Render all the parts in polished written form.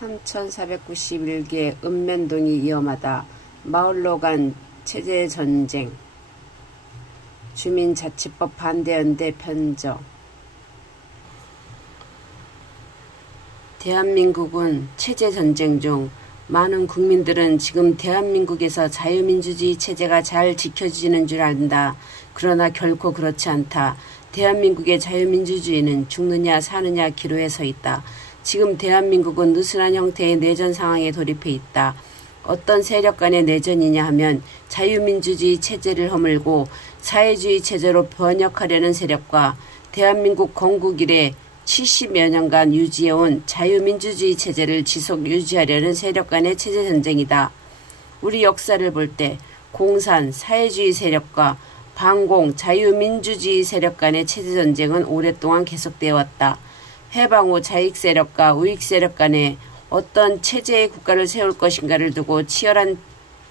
3491개 읍면동이 위험하다. 마을로 간 체제전쟁. 주민자치법 반대연대 편저. 대한민국은 체제전쟁 중 많은 국민들은 지금 대한민국에서 자유민주주의 체제가 잘 지켜지는 줄 안다. 그러나 결코 그렇지 않다. 대한민국의 자유민주주의는 죽느냐 사느냐 기로에 서 있다. 지금 대한민국은 느슨한 형태의 내전 상황에 돌입해 있다. 어떤 세력 간의 내전이냐 하면 자유민주주의 체제를 허물고 사회주의 체제로 번역하려는 세력과 대한민국 건국 이래 70여 년간 유지해온 자유민주주의 체제를 지속 유지하려는 세력 간의 체제전쟁이다. 우리 역사를 볼 때 공산, 사회주의 세력과 반공, 자유민주주의 세력 간의 체제전쟁은 오랫동안 계속되어 왔다. 해방 후 자익 세력과 우익 세력 간에 어떤 체제의 국가를 세울 것인가를 두고 치열한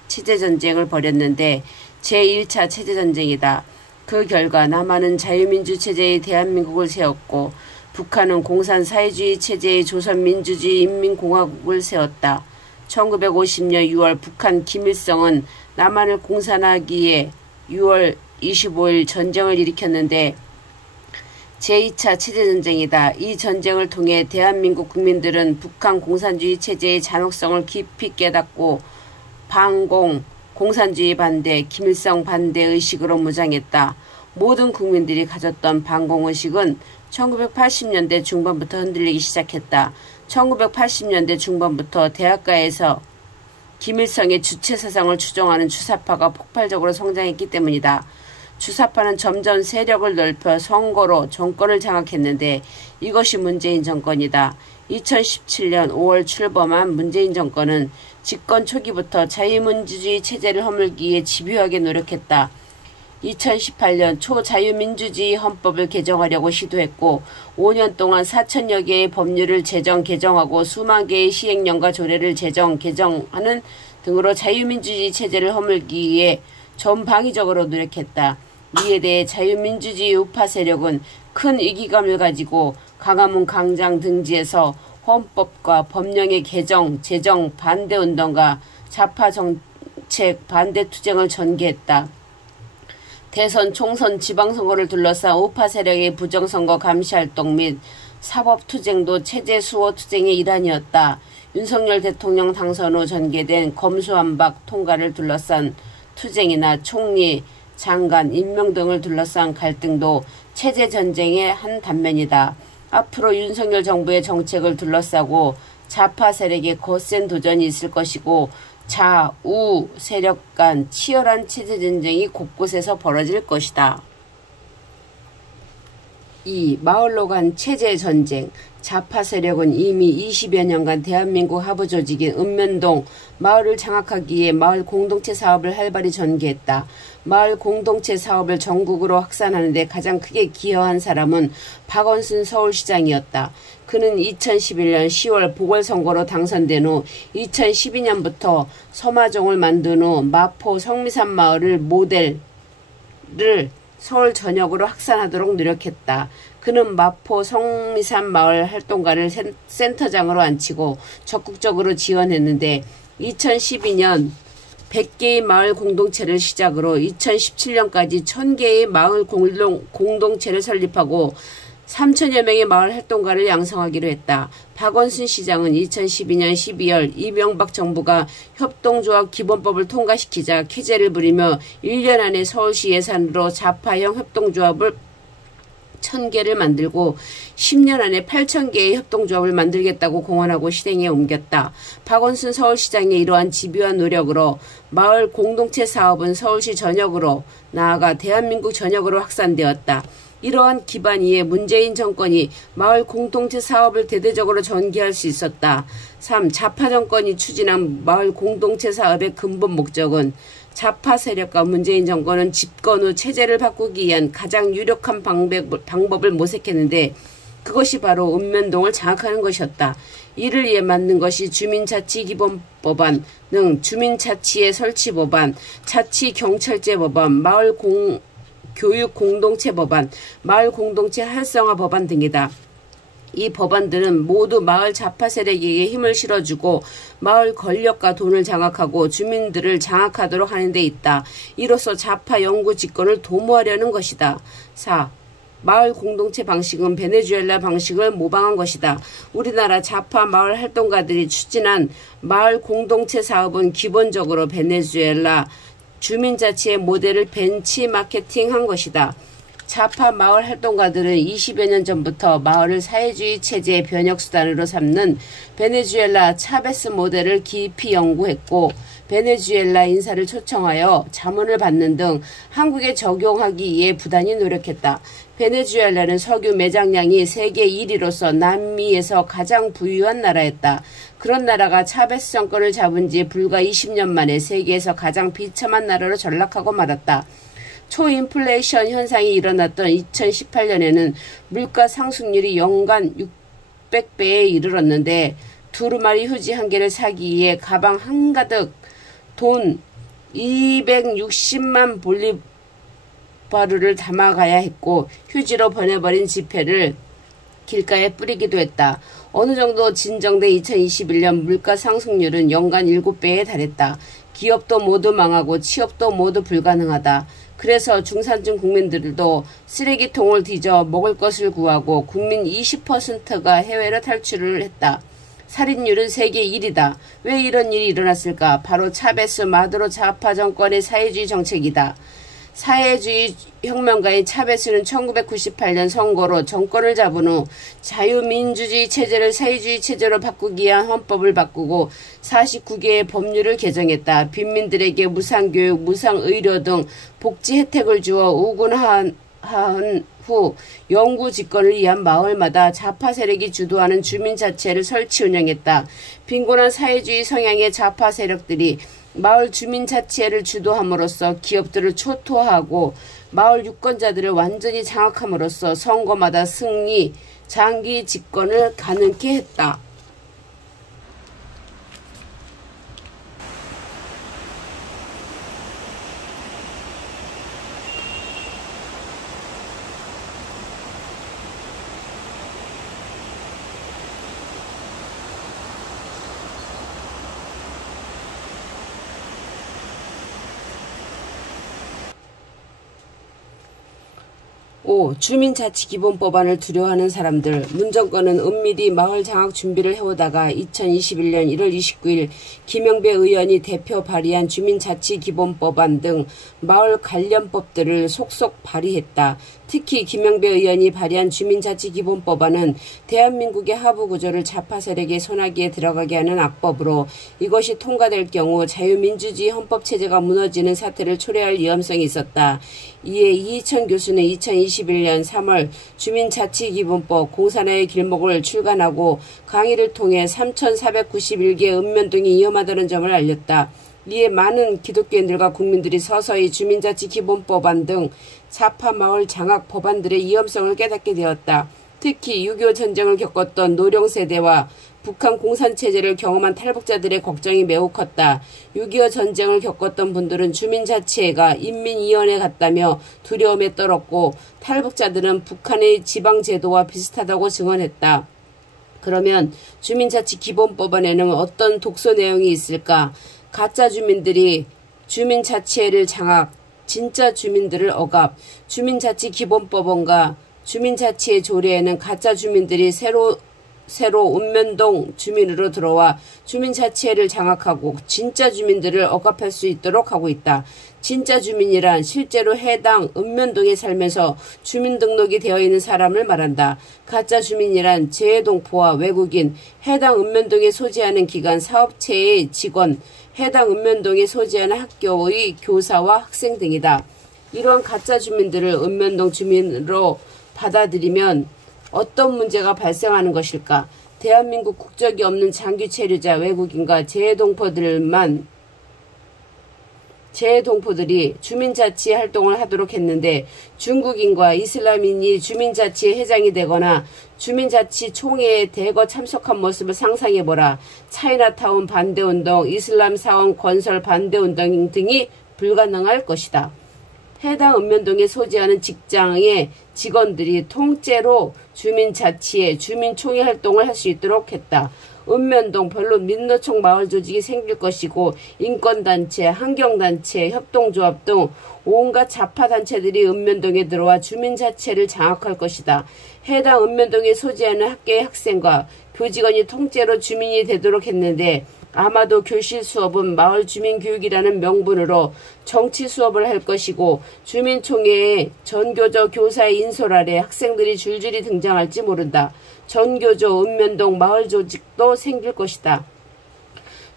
체제전쟁을 벌였는데 제1차 체제전쟁이다. 그 결과 남한은 자유민주 체제의 대한민국을 세웠고 북한은 공산 사회주의 체제의 조선민주주의 인민공화국을 세웠다. 1950년 6월 북한 김일성은 남한을 공산하기에 6월 25일 전쟁을 일으켰는데 제2차 체제전쟁이다. 이 전쟁을 통해 대한민국 국민들은 북한 공산주의 체제의 잔혹성을 깊이 깨닫고 반공, 공산주의 반대, 김일성 반대 의식으로 무장했다. 모든 국민들이 가졌던 반공의식은 1980년대 중반부터 흔들리기 시작했다. 1980년대 중반부터 대학가에서 김일성의 주체사상을 추종하는 주사파가 폭발적으로 성장했기 때문이다. 주사파는 점점 세력을 넓혀 선거로 정권을 장악했는데 이것이 문재인 정권이다. 2017년 5월 출범한 문재인 정권은 집권 초기부터 자유민주주의 체제를 허물기 위해 집요하게 노력했다. 2018년 초자유민주주의 헌법을 개정하려고 시도했고 5년 동안 4천여 개의 법률을 개정하고 수만 개의 시행령과 조례를 개정하는 등으로 자유민주주의 체제를 허물기 위해 전방위적으로 노력했다. 이에 대해 자유민주주의 우파 세력은 큰 위기감을 가지고 광화문 광장 등지에서 헌법과 법령의 개정, 제정 반대운동과 좌파 정책 반대 투쟁을 전개했다. 대선, 총선, 지방선거를 둘러싼 우파 세력의 부정선거 감시활동 및 사법투쟁도 체제 수호 투쟁의 일환이었다. 윤석열 대통령 당선 후 전개된 검수완박 통과를 둘러싼 투쟁이나 총리, 장관, 임명 등을 둘러싼 갈등도 체제전쟁의 한 단면이다. 앞으로 윤석열 정부의 정책을 둘러싸고 좌파 세력의 거센 도전이 있을 것이고 자, 우 세력 간 치열한 체제전쟁이 곳곳에서 벌어질 것이다. 2. 마을로 간 체제전쟁. 좌파 세력은 이미 20여 년간 대한민국 하부 조직인 읍면동 마을을 장악하기 위해 마을 공동체 사업을 활발히 전개했다. 마을 공동체 사업을 전국으로 확산하는 데 가장 크게 기여한 사람은 박원순 서울시장이었다. 그는 2011년 10월 보궐선거로 당선된 후 2012년부터 서마종을 만든 후 마포 성미산 마을을 모델을 서울 전역으로 확산하도록 노력했다. 그는 마포 성미산 마을 활동가를 센터장으로 앉히고 적극적으로 지원했는데 2012년 100개의 마을 공동체를 시작으로 2017년까지 1000개의 마을 공동체를 설립하고 3천여 명의 마을 활동가를 양성하기로 했다. 박원순 시장은 2012년 12월 이명박 정부가 협동조합 기본법을 통과시키자 쾌재를 부리며 1년 안에 서울시 예산으로 좌파형 협동조합을 1000개를 만들고 10년 안에 8000개의 협동조합을 만들겠다고 공언하고 실행에 옮겼다. 박원순 서울시장의 이러한 집요한 노력으로 마을 공동체 사업은 서울시 전역으로 나아가 대한민국 전역으로 확산되었다. 이러한 기반 위에 문재인 정권이 마을 공동체 사업을 대대적으로 전개할 수 있었다. 3. 좌파 정권이 추진한 마을 공동체 사업의 근본 목적은 좌파 세력과 문재인 정권은 집권 후 체제를 바꾸기 위한 가장 유력한 방법을 모색했는데 그것이 바로 읍면동을 장악하는 것이었다. 이를 위해 만든 것이 주민자치기본법안 등 주민자치의 설치법안, 자치경찰제법안, 교육공동체 법안, 마을공동체 활성화 법안 등이다. 이 법안들은 모두 마을 좌파 세력에게 힘을 실어주고 마을 권력과 돈을 장악하고 주민들을 장악하도록 하는 데 있다. 이로써 좌파 영구 집권을 도모하려는 것이다. 4. 마을 공동체 방식은 베네수엘라 방식을 모방한 것이다. 우리나라 좌파 마을 활동가들이 추진한 마을 공동체 사업은 기본적으로 베네수엘라 주민자치의 모델을 벤치마케팅한 것이다. 좌파 마을 활동가들은 20여 년 전부터 마을을 사회주의 체제의 변혁수단으로 삼는 베네수엘라 차베스 모델을 깊이 연구했고 베네수엘라 인사를 초청하여 자문을 받는 등 한국에 적용하기 위해 부단히 노력했다. 베네수엘라는 석유 매장량이 세계 1위로서 남미에서 가장 부유한 나라였다. 그런 나라가 차베스 정권을 잡은 지 불과 20년 만에 세계에서 가장 비참한 나라로 전락하고 말았다. 초인플레이션 현상이 일어났던 2018년에는 물가 상승률이 연간 600배에 이르렀는데 두루마리 휴지 한 개를 사기 위해 가방 한가득 돈 260만 볼리바르를 담아가야 했고 휴지로 보내버린 지폐를 길가에 뿌리기도 했다. 어느 정도 진정된 2021년 물가 상승률은 연간 7배에 달했다. 기업도 모두 망하고 취업도 모두 불가능하다. 그래서 중산층 국민들도 쓰레기통을 뒤져 먹을 것을 구하고 국민 20%가 해외로 탈출을 했다. 살인율은 세계 1위다. 왜 이런 일이 일어났을까? 바로 차베스 마두로 좌파 정권의 사회주의 정책이다. 사회주의 혁명가인 차베스는 1998년 선거로 정권을 잡은 후 자유민주주의 체제를 사회주의 체제로 바꾸기 위한 헌법을 바꾸고 49개의 법률을 개정했다. 빈민들에게 무상교육, 무상의료 등 복지 혜택을 주어 우군한 후 영구 집권을 위한 마을마다 좌파 세력이 주도하는 주민자치회를 설치 운영했다. 빈곤한 사회주의 성향의 좌파 세력들이 마을 주민자치회를 주도함으로써 기업들을 초토화하고 마을 유권자들을 완전히 장악함으로써 선거마다 승리, 장기 집권을 가능케 했다. 주민자치기본법안을 두려워하는 사람들. 문정권은 은밀히 마을 장악 준비를 해오다가 2021년 1월 29일 김영배 의원이 대표 발의한 주민자치기본법안 등 마을 관련법들을 속속 발의했다. 특히 김영배 의원이 발의한 주민자치기본법안은 대한민국의 하부구조를 좌파 세력의 손아귀에 들어가게 하는 악법으로 이것이 통과될 경우 자유민주주의 헌법체제가 무너지는 사태를 초래할 위험성이 있었다. 이에 이희천 교수는 2021년 3월 주민자치기본법 공산화의 길목을 출간하고 강의를 통해 3,491개 읍면동이 위험하다는 점을 알렸다. 이에 많은 기독교인들과 국민들이 서서히 주민자치기본법안 등 좌파 마을 장악 법안들의 위험성을 깨닫게 되었다. 특히 6.25 전쟁을 겪었던 노령세대와 북한 공산체제를 경험한 탈북자들의 걱정이 매우 컸다. 6.25 전쟁을 겪었던 분들은 주민자치회가 인민위원회 같다며 두려움에 떨었고 탈북자들은 북한의 지방제도와 비슷하다고 증언했다. 그러면 주민자치기본법안에는 어떤 독소 내용이 있을까? 가짜 주민들이 주민자치회를 장악, 진짜 주민들을 억압, 주민자치기본법원과 주민자치회 조례에는 가짜 주민들이 새로 읍면동 주민으로 들어와 주민자치회를 장악하고 진짜 주민들을 억압할 수 있도록 하고 있다. 진짜 주민이란 실제로 해당 읍면동에 살면서 주민등록이 되어 있는 사람을 말한다. 가짜 주민이란 재외동포와 외국인, 해당 읍면동에 소재하는 기관, 사업체의 직원, 해당 읍면동에 소재하는 학교의 교사와 학생 등이다. 이러한 가짜 주민들을 읍면동 주민으로 받아들이면 어떤 문제가 발생하는 것일까? 대한민국 국적이 없는 장기 체류자 외국인과 재외동포들이 주민자치 활동을 하도록 했는데 중국인과 이슬람인이 주민자치 회장이 되거나 주민자치 총회에 대거 참석한 모습을 상상해보라. 차이나타운 반대운동, 이슬람 사원 건설 반대운동 등이 불가능할 것이다. 해당 읍면동에 소재하는 직장의 직원들이 통째로 주민자치회, 주민총회 활동을 할 수 있도록 했다. 읍면동 별로 민노총 마을 조직이 생길 것이고 인권단체, 환경단체, 협동조합 등 온갖 자파단체들이 읍면동에 들어와 주민자치회를 장악할 것이다. 해당 읍면동에 소재하는 학교의 학생과 교직원이 통째로 주민이 되도록 했는데 아마도 교실 수업은 마을 주민교육이라는 명분으로 정치 수업을 할 것이고 주민총회에 전교조 교사의 인솔 아래 학생들이 줄줄이 등장할지 모른다. 전교조, 읍면동 마을 조직도 생길 것이다.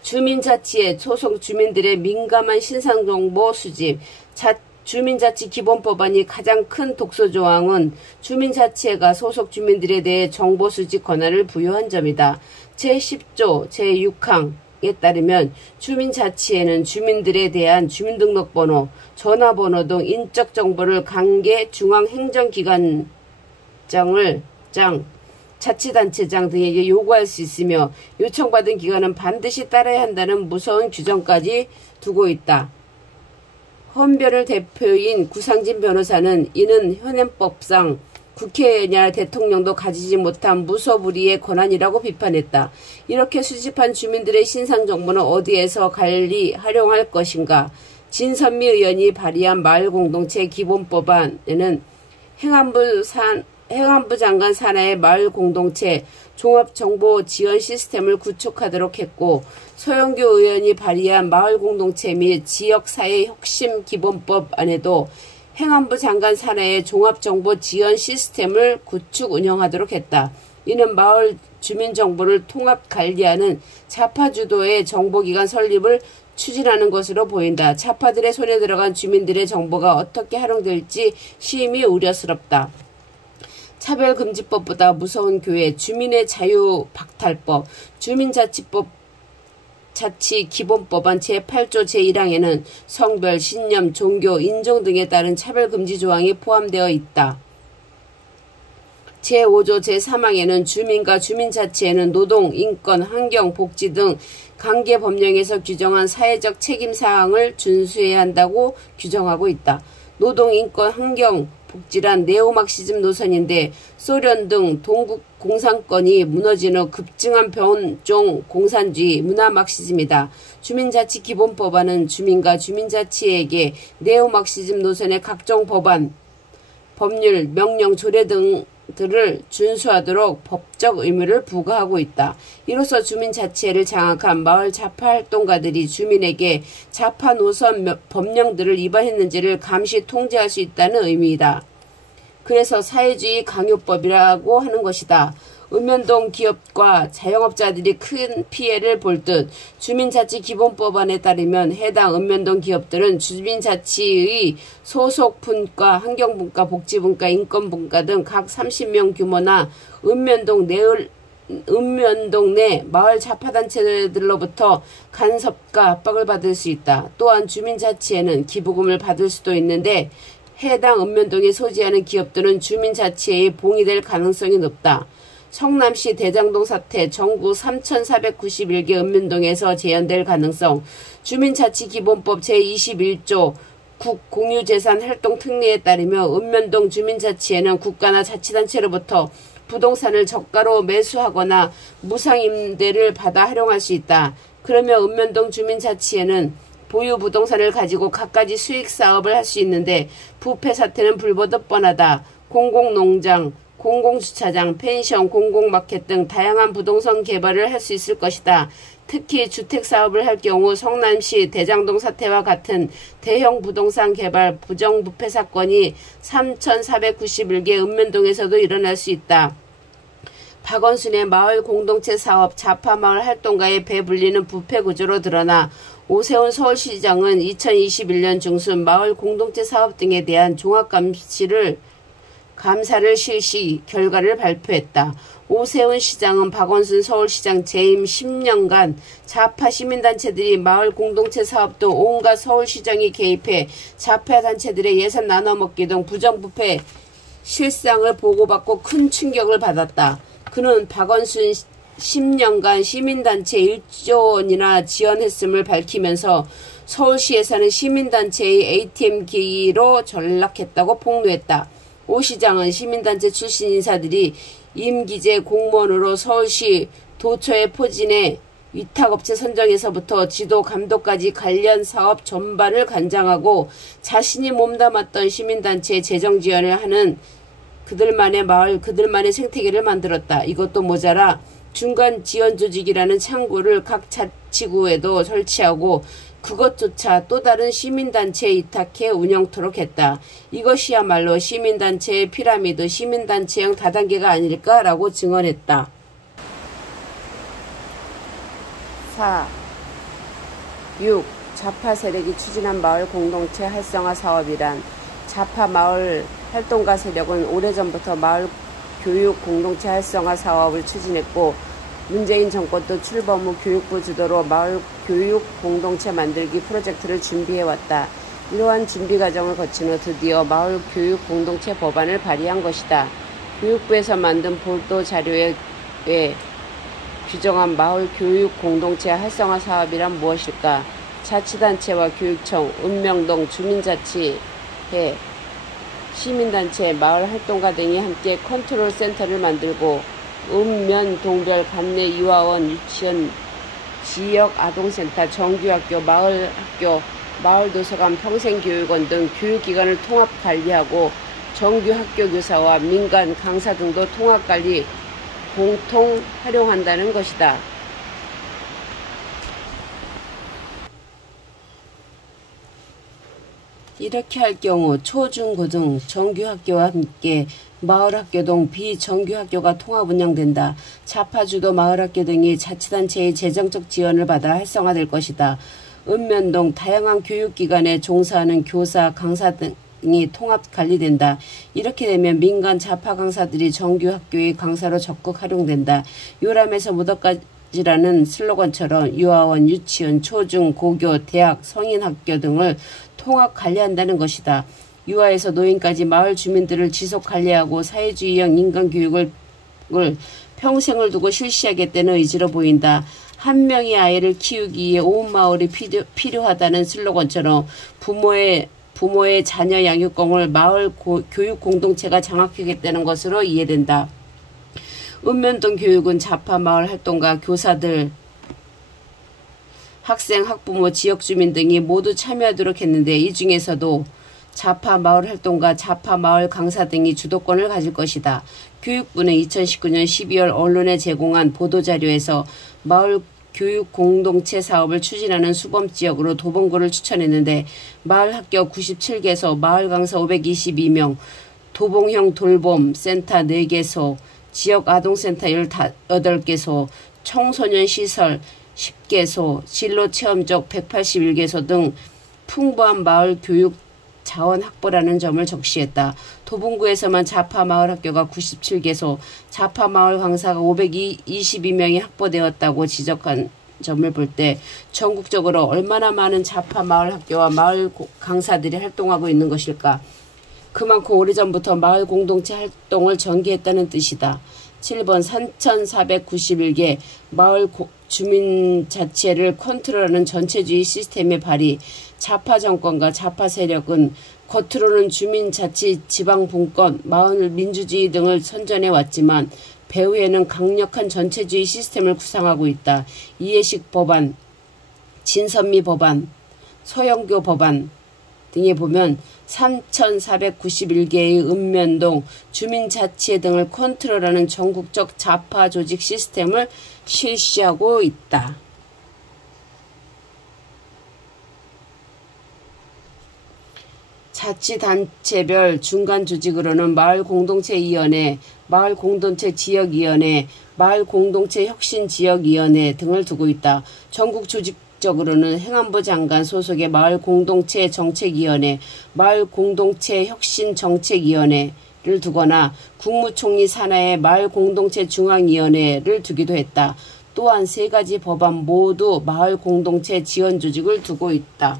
주민자치회 소속 주민들의 민감한 신상정보 수집, 주민자치 기본법안이 가장 큰 독소조항은 주민자치회가 소속 주민들에 대해 정보 수집 권한을 부여한 점이다. 제10조 제6항에 따르면 주민자치회는 주민들에 대한 주민등록번호, 전화번호 등 인적 정보를 관계 중앙행정기관장을 자치단체장 등에게 요구할 수 있으며 요청받은 기관은 반드시 따라야 한다는 무서운 규정까지 두고 있다. 헌변을 대표인 구상진 변호사는 이는 현행법상 국회의원이나 대통령도 가지지 못한 무소불위의 권한이라고 비판했다. 이렇게 수집한 주민들의 신상정보는 어디에서 관리, 활용할 것인가? 진선미 의원이 발의한 마을공동체 기본법안에는 행안부 장관 산하의 마을공동체 종합정보지원 시스템을 구축하도록 했고 서영교 의원이 발의한 마을공동체 및 지역사회 혁신 기본법 안에도 행안부 장관 산하의 종합정보지원 시스템을 구축 운영하도록 했다. 이는 마을 주민정보를 통합 관리하는 자파주도의 정보기관 설립을 추진하는 것으로 보인다. 자파들의 손에 들어간 주민들의 정보가 어떻게 활용될지 심히 우려스럽다. 차별금지법보다 무서운 교회, 주민의 자유박탈법, 주민자치법 자치기본법안 제8조 제1항에는 성별, 신념, 종교, 인종 등에 따른 차별금지 조항이 포함되어 있다. 제5조 제3항에는 주민과 주민자치회는 노동, 인권, 환경, 복지 등 관계법령에서 규정한 사회적 책임사항을 준수해야 한다고 규정하고 있다. 노동, 인권, 환경, 복지란 네오막시즘 노선인데 소련 등 동국 공산권이 무너진 후 급증한 변종 공산주의 문화막시즘이다. 주민자치 기본법안은 주민과 주민자치회에게 네오막시즘 노선의 각종 법안, 법률, 명령, 조례 등들을 준수하도록 법적 의무를 부과하고 있다. 이로써 주민자치회를 장악한 마을 자파활동가들이 주민에게 자파 노선 법령들을 위반했는지를 감시 통제할 수 있다는 의미이다. 그래서 사회주의 강요법이라고 하는 것이다. 읍면동 기업과 자영업자들이 큰 피해를 볼 듯 주민자치 기본법안에 따르면 해당 읍면동 기업들은 주민자치의 소속 분과 환경분과 복지분과 인권분과 등 각 30명 규모나 읍면동 내 마을 자파단체들로부터 간섭과 압박을 받을 수 있다. 또한 주민자치회는 기부금을 받을 수도 있는데 해당 읍면동에 소재하는 기업들은 주민자치회에 봉의될 가능성이 높다. 성남시 대장동 사태 전국 3,491개 읍면동에서 재현될 가능성, 주민자치기본법 제21조 국공유재산 활동 특례에 따르며 읍면동 주민자치회는 국가나 자치단체로부터 부동산을 저가로 매수하거나 무상임대를 받아 활용할 수 있다. 그러면 읍면동 주민자치회는 보유 부동산을 가지고 갖가지 수익사업을 할 수 있는데 부패 사태는 불보듯 뻔하다. 공공농장, 공공주차장, 펜션, 공공마켓 등 다양한 부동산 개발을 할 수 있을 것이다. 특히 주택사업을 할 경우 성남시 대장동 사태와 같은 대형 부동산 개발 부정부패 사건이 3,491개 읍면동에서도 일어날 수 있다. 박원순의 마을 공동체 사업 자파마을 활동가에 배불리는 부패 구조로 드러나 오세훈 서울시장은 2021년 중순 마을 공동체 사업 등에 대한 종합감사를 실시 결과를 발표했다. 오세훈 시장은 박원순 서울시장 재임 10년간 자파 시민단체들이 마을 공동체 사업 등 온갖 서울시장이 개입해 자파단체들의 예산 나눠먹기 등 부정부패 실상을 보고받고 큰 충격을 받았다. 그는 박원순 10년간 시민단체 1조 원이나 지원했음을 밝히면서 서울시 예산은 시민단체의 ATM기로 전락했다고 폭로했다. 오 시장은 시민단체 출신 인사들이 임기제 공무원으로 서울시 도처의 포진에 위탁업체 선정에서부터 지도 감독까지 관련 사업 전반을 관장하고 자신이 몸담았던 시민단체에 재정지원을 하는 그들만의 마을, 그들만의 생태계를 만들었다. 이것도 모자라 중간지원조직이라는 창구를 각 자치구에도 설치하고 그것조차 또 다른 시민단체에 위탁해 운영토록 했다. 이것이야말로 시민단체의 피라미드, 시민단체형 다단계가 아닐까라고 증언했다. 4. 6. 좌파 세력이 추진한 마을 공동체 활성화 사업이란 좌파 마을 활동가 세력은 오래전부터 마을 교육 공동체 활성화 사업을 추진했고 문재인 정권도 출범 후 교육부 주도로 마을 교육 공동체 만들기 프로젝트를 준비해왔다. 이러한 준비 과정을 거친 후 드디어 마을 교육 공동체 법안을 발의한 것이다. 교육부에서 만든 보도 자료에 규정한 마을 교육 공동체 활성화 사업이란 무엇일까? 자치단체와 교육청, 읍명동 주민자치회, 시민단체, 마을 활동가 등이 함께 컨트롤 센터를 만들고 읍면동별 관내 유아원, 유치원, 지역 아동센터, 정규학교, 마을학교, 마을도서관, 평생교육원 등 교육기관을 통합 관리하고 정규 학교 교사와 민간 강사 등도 통합관리 공통 활용한다는 것이다. 이렇게 할 경우 초, 중, 고 등 정규학교와 함께 마을학교 등 비정규학교가 통합 운영된다. 좌파주도 마을학교 등이 자치단체의 재정적 지원을 받아 활성화될 것이다. 읍면동 다양한 교육기관에 종사하는 교사, 강사 등이 통합 관리된다. 이렇게 되면 민간 좌파 강사들이 정규학교의 강사로 적극 활용된다. 요람에서 무더까지라는 슬로건처럼 유아원, 유치원, 초중, 고교, 대학, 성인학교 등을 통합 관리한다는 것이다. 유아에서 노인까지 마을 주민들을 지속 관리하고 사회주의형 인간교육을 평생을 두고 실시하겠다는 의지로 보인다. 한 명의 아이를 키우기 위해 온 마을이 필요하다는 슬로건처럼 부모의 자녀 양육공을 마을 교육 공동체가 장악하겠다는 것으로 이해된다. 읍면동 교육은 좌파 마을 활동가, 교사들, 학생, 학부모, 지역주민 등이 모두 참여하도록 했는데 이 중에서도 좌파 마을 활동가, 좌파 마을 강사 등이 주도권을 가질 것이다. 교육부는 2019년 12월 언론에 제공한 보도자료에서 마을 교육 공동체 사업을 추진하는 수범지역으로 도봉구를 추천했는데 마을 학교 97개소, 마을 강사 522명, 도봉형 돌봄 센터 4개소, 지역 아동센터 18개소, 청소년 시설 10개소, 진로 체험적 181개소 등 풍부한 마을 교육 자원 확보라는 점을 적시했다. 도봉구에서만 좌파 마을 학교가 97개소, 좌파 마을 강사가 522명이 확보되었다고 지적한 점을 볼 때 전국적으로 얼마나 많은 좌파 마을 학교와 마을 강사들이 활동하고 있는 것일까? 그만큼 오래전부터 마을 공동체 활동을 전개했다는 뜻이다. 7번 3,491개 마을 주민자치회를 컨트롤하는 전체주의 시스템의 발의. 좌파 정권과 좌파 세력은 겉으로는 주민자치, 지방분권, 마을 민주주의 등을 선전해 왔지만 배후에는 강력한 전체주의 시스템을 구상하고 있다. 이해식 법안, 진선미 법안, 서영교 법안 등에 보면 3,491개의 읍면동, 주민자치회 등을 컨트롤하는 전국적 좌파 조직 시스템을 실시하고 있다. 자치단체별 중간조직으로는 마을공동체위원회, 마을공동체 지역위원회, 마을공동체 혁신지역위원회 등을 두고 있다. 전국 조직적으로는 행안부 장관 소속의 마을공동체 정책위원회, 마을공동체 혁신정책위원회를 두거나 국무총리 산하의 마을공동체 중앙위원회를 두기도 했다. 또한 3가지 법안 모두 마을공동체 지원조직을 두고 있다.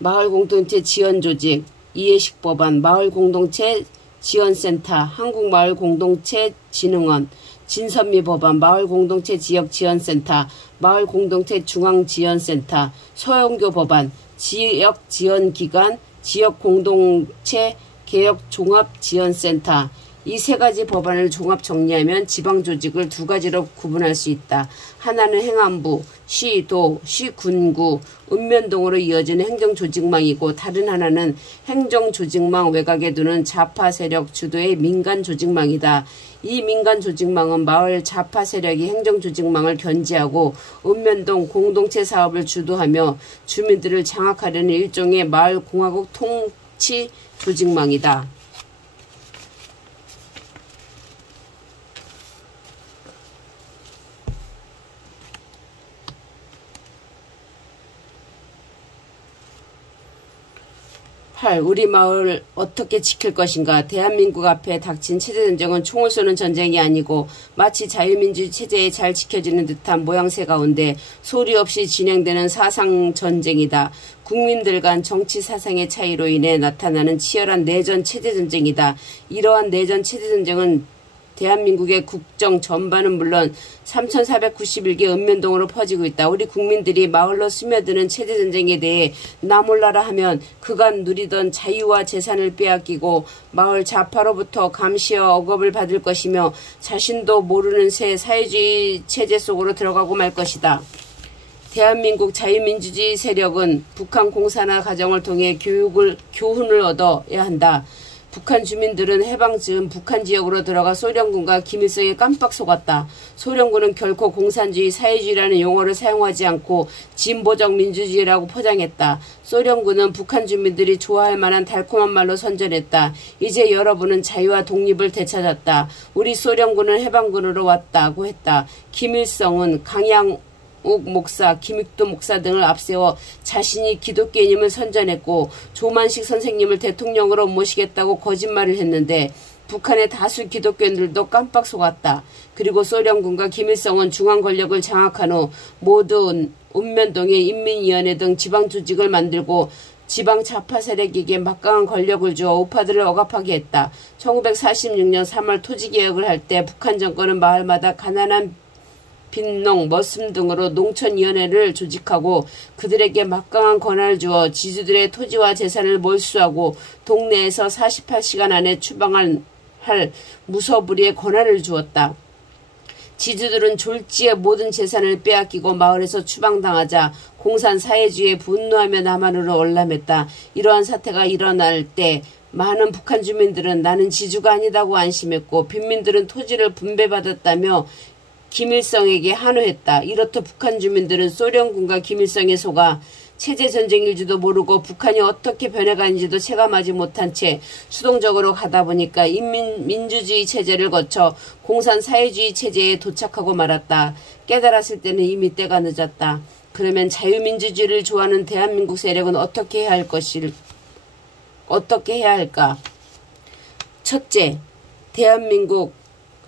마을공동체 지원조직, 이해식 법안, 마을공동체 지원센터, 한국마을공동체 진흥원, 진선미 법안, 마을공동체 지역지원센터, 마을공동체 중앙지원센터, 서영교 법안, 지역지원기관, 지역공동체 개혁종합지원센터. 이 세 가지 법안을 종합 정리하면 지방조직을 두 가지로 구분할 수 있다. 하나는 행안부, 시, 도, 시, 군구, 읍면동으로 이어지는 행정조직망이고 다른 하나는 행정조직망 외곽에 두는 좌파 세력 주도의 민간조직망이다. 이 민간조직망은 마을 좌파 세력이 행정조직망을 견제하고 읍면동 공동체 사업을 주도하며 주민들을 장악하려는 일종의 마을공화국 통치 조직망이다. 8. 우리 마을을 어떻게 지킬 것인가. 대한민국 앞에 닥친 체제전쟁은 총을 쏘는 전쟁이 아니고 마치 자유민주주의 체제에 잘 지켜지는 듯한 모양새 가운데 소리 없이 진행되는 사상전쟁이다. 국민들 간 정치 사상의 차이로 인해 나타나는 치열한 내전 체제전쟁이다. 이러한 내전 체제전쟁은 대한민국의 국정 전반은 물론 3,491개 읍면동으로 퍼지고 있다. 우리 국민들이 마을로 스며드는 체제전쟁에 대해 나 몰라라 하면 그간 누리던 자유와 재산을 빼앗기고 마을 좌파로부터 감시와 억압을 받을 것이며 자신도 모르는 새 사회주의 체제 속으로 들어가고 말 것이다. 대한민국 자유민주주의 세력은 북한 공산화 과정을 통해 교훈을 얻어야 한다. 북한 주민들은 해방 즈음 북한 지역으로 들어가 소련군과 김일성에 깜빡 속았다. 소련군은 결코 공산주의, 사회주의라는 용어를 사용하지 않고 진보적 민주주의라고 포장했다. 소련군은 북한 주민들이 좋아할 만한 달콤한 말로 선전했다. 이제 여러분은 자유와 독립을 되찾았다. 우리 소련군은 해방군으로 왔다고 했다. 김일성은 강양옥 목사, 김익도 목사 등을 앞세워 자신이 기독교인임을 선전했고 조만식 선생님을 대통령으로 모시겠다고 거짓말을 했는데 북한의 다수 기독교인들도 깜빡 속았다. 그리고 소련군과 김일성은 중앙 권력을 장악한 후 모든 읍면동에 인민위원회 등 지방조직을 만들고 지방 좌파 세력에게 막강한 권력을 주어 우파들을 억압하게 했다. 1946년 3월 토지개혁을 할 때 북한 정권은 마을마다 가난한 빈농, 머슴 등으로 농촌위원회를 조직하고 그들에게 막강한 권한을 주어 지주들의 토지와 재산을 몰수하고 동네에서 48시간 안에 추방할 무서부리의 권한을 주었다. 지주들은 졸지에 모든 재산을 빼앗기고 마을에서 추방당하자 공산사회주의에 분노하며 남한으로 월남했다. 이러한 사태가 일어날 때 많은 북한 주민들은 나는 지주가 아니다고 안심했고 빈민들은 토지를 분배받았다며 김일성에게 한호했다. 이렇듯 북한 주민들은 소련군과 김일성에 속아 체제전쟁일지도 모르고 북한이 어떻게 변해가는지도 체감하지 못한 채 수동적으로 가다 보니까 인민민주주의 체제를 거쳐 공산사회주의 체제에 도착하고 말았다. 깨달았을 때는 이미 때가 늦었다. 그러면 자유민주주의를 좋아하는 대한민국 세력은 어떻게 해야 할까? 첫째, 대한민국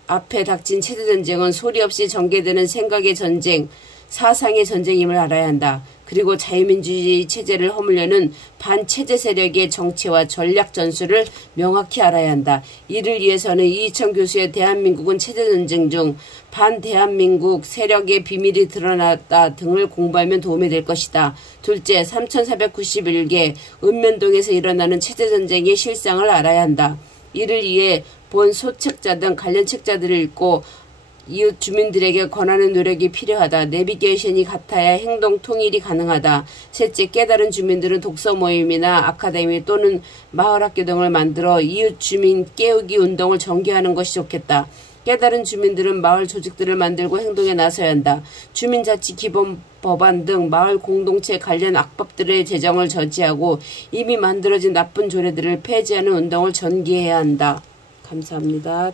앞에 닥친 체제전쟁은 소리 없이 전개되는 생각의 전쟁, 사상의 전쟁임을 알아야 한다. 그리고 자유민주주의 체제를 허물려는 반체제 세력의 정체와 전략 전술을 명확히 알아야 한다. 이를 위해서는 이희천 교수의 대한민국은 체제전쟁 중 반대한민국 세력의 비밀이 드러났다 등을 공부하면 도움이 될 것이다. 둘째, 3,491개 읍면동에서 일어나는 체제전쟁의 실상을 알아야 한다. 이를 위해 본 소책자 등 관련 책자들을 읽고 이웃 주민들에게 권하는 노력이 필요하다. 내비게이션이 같아야 행동 통일이 가능하다. 셋째, 깨달은 주민들은 독서 모임이나 아카데미 또는 마을학교 등을 만들어 이웃 주민 깨우기 운동을 전개하는 것이 좋겠다. 깨달은 주민들은 마을 조직들을 만들고 행동에 나서야 한다. 주민자치 기본 법안 등 마을 공동체 관련 악법들의 제정을 저지하고 이미 만들어진 나쁜 조례들을 폐지하는 운동을 전개해야 한다. 감사합니다.